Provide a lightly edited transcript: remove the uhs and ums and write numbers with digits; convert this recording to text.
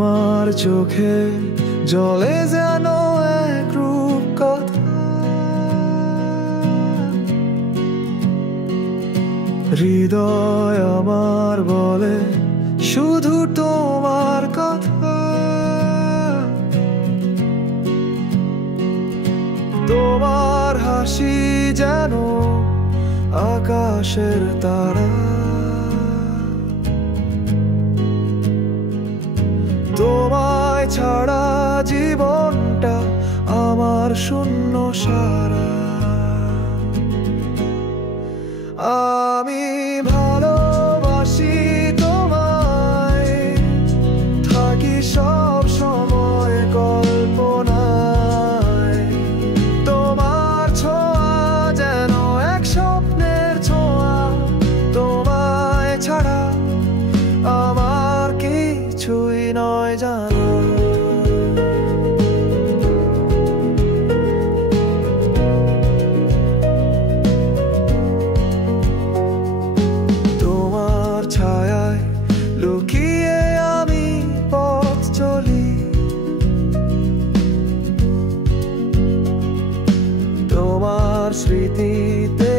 তোমার চোখে জলে যেন এক রূপ কথা, হৃদয় আমার বলে শুধু তোমার কথা। তোমার হাসি যেন আকাশের তারা, তোমায় ছাড়া জীবনটা আমার শূন্য সারা। আমি ভালোবাসি তোমায়, থাকি সব সময় কল্পনায়। তোমার ছোঁয়া যেন এক স্বপ্নের ছোঁয়া, তোমায় ছাড়া আমার কিছুই নয় জানা। তোমার ছায়ায় লুকিয়ে আমি পথ চলি, তোমার স্মৃতিতে